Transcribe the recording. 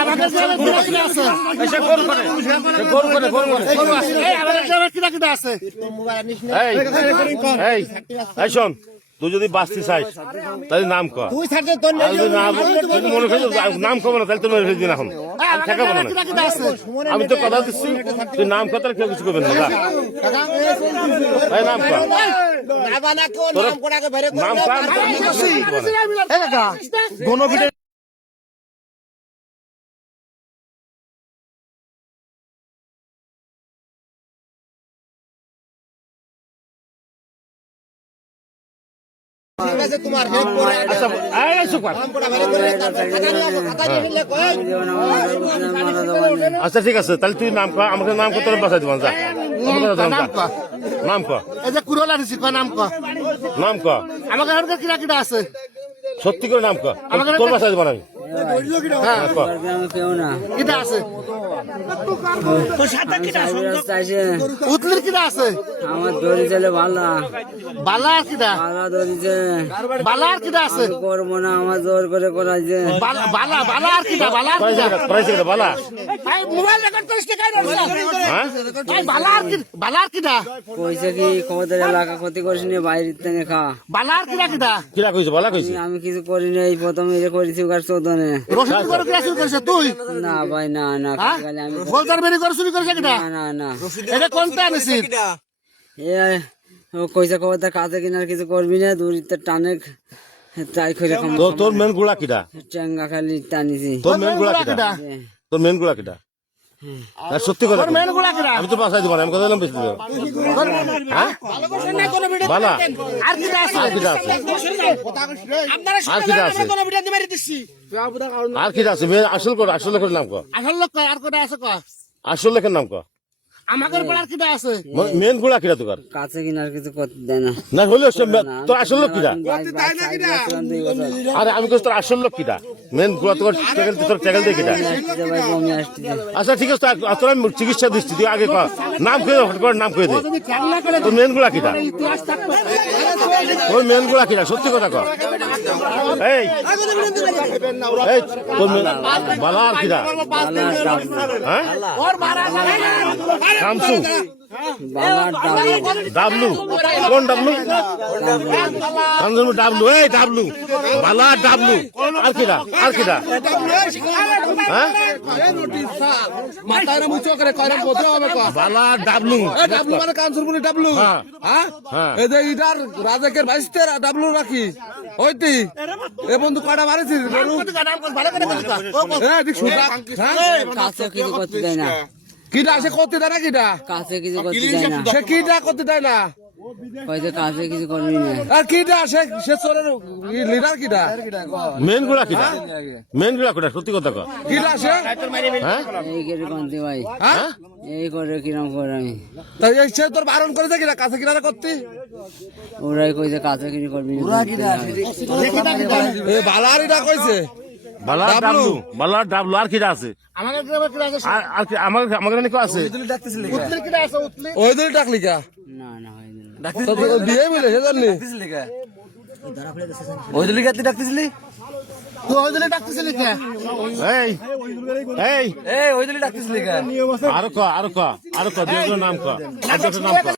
আমাদের গ্রামে কিরা আছে? এসে গরু করে আমাদের গ্রামে কিরা আছে? এই শোন, তুই যদি বাঁচতে চাই তাহলে নাম কর। তুই থাকতে তোর আর যদি মনে করি নাম কব না তাহলে তো মেরে ফেলবি না এখন। আমি ঠেকাবো না, কিরা আছে? আমি তো কথা দিচ্ছি তুই নাম কর, তাহলে কেউ কিছু করবেন না। নাম কর, নাম কর। আচ্ছা ঠিক আছে, তাহলে তুই নাম কর, আমাকে নাম কর, তোর বাঁচাই দিব। নাম কর, এই যে কুরলা দিছি নাম ক। নাম কর, আমাদের গ্রামে কিরা আছে? সত্যি করে নাম কর, তোর বাঁচাই দিব আমি। কিরা আছে? উতলির কিরা আছে? আমার দড়ি চলে বালা বালা আর কিরা? বালা ধরিছে বালা আর কিরা আছে? করবো না, আমার জোর করে করাইছে। বালা আর কিরা? বালা আর কিরা? বালা মোবাইল রেকর্ড করিস না কেন? বালা আর কিরা? কইছে কি খবর এলাকা ক্ষতি করিস নি, বাইরের থেকে খা। বালা আর কিরা কিরা? কিরা কইছে? বালা কইছে? আমি কিছু করিনি, এই প্রথমে এটা করেছি ওর চোদনে। রসুন করে কিরা শুরু করিস তুই? না ভাই না না, খালি আমি গোলদার বেরি করে শুরু করিস কিরা? না না না, এটা কোনটা আনিছিস? এ ও কইছে খবর কাছে কিনার কিছু করবি না, দূরিতে টানে তাই করে তোর মেন গুড়া কিটা? চেঙ্গা খালি টানিছি। তোর মেন গুড়া কিটা? তোর মেন গুড়া কিটা? সত্যি কথা, আমি তো বাসায় দিব না, আমি কথা বললাম বেশি দেবো। হ্যাঁ বালা আর কিরা আছে? আর কিটা আছে? আর কিটা আছে? আর কিটা আছে? আসল করে, আসল লেখের নাম কর। আসল লোক কয়, আর কোটা আছে ক? আসল লেখের নাম কর। আমাদের পাড়ার কিটা আছে? মেন গুড়া কিটা তোর? কাছে কিনার কিছু করতে দেয় না। না হলে তোর আসল লোক কিটা? আরে আমি কইছি তোর আসল লোক কিটা? মেন গুড়া তোর টেকেল দিয়ে কিটা? আচ্ছা ঠিক আছে, তোর আমি চিকিৎসা দিচ্ছি, তুই আগে কর নাম কয়ে দে, নাম কয়ে দে। তোর মেন গুড়া কিটা? তোর মেন গুড়া কিটা? সত্যি কথা কর। এই তোর বালা আর কিটা? হ্যাঁ শামসু ডাবলু, কোন ডাবলু? ডাবলু, এই ডাবলু বালা ডাবলু আর কিটা? আর কিটা? হ্যাঁ বালা ডাবলু, ডাবলু মানে কাঞ্চনপুরি ডাবলু। হ্যাঁ এই যে ইটার রাজাকের বাইশতে ডাবলু রাখি ওইটি এ বন্ধু কয়টা মারেছি কাছে কিছু করতে দেয় না। কিটা সে করতে দেয় না? কিটা কাছে কিছু করতে দেয় না। সে কিটা করতে দেয় না? হয়তো কাছে কিছু করবি না। আর কিটা সে চোরের লিডার? কিটা মেন গুড়া কিটা? মেন গুড়া কিটা? সত্যি কথা কর। কিটা সে? হ্যাঁ এই করে কান্তি ভাই, হ্যাঁ এই করে কিরম করে আমি তাই সে তোর বারণ করে দেয় কিনা কাছে কিনারা করতে? ওরাই কইছে কাছে কিছু করবি না। এ বালার এটা কইছে বালা ডাবলু, বালা ডাবলু আর কিটা আছে? আমাদের গ্রামে কিরা আছে? আর কি আমার এখানে কেউ আছে? উতলির কিরা আছে? উতলি ওই দিল ডাকলি কা না না হয় না। তো বিয়ে বলে সে জানি ওই দিলি গাতি ডাকতেছিলি? তুই ওই দিলে ডাকতেছিলি কে? এই এই এই ওই দিলি ডাকতেছিলি কা? আরো ক, আরো ক, আরো ক, দুজনের নাম ক, একজনের নাম ক।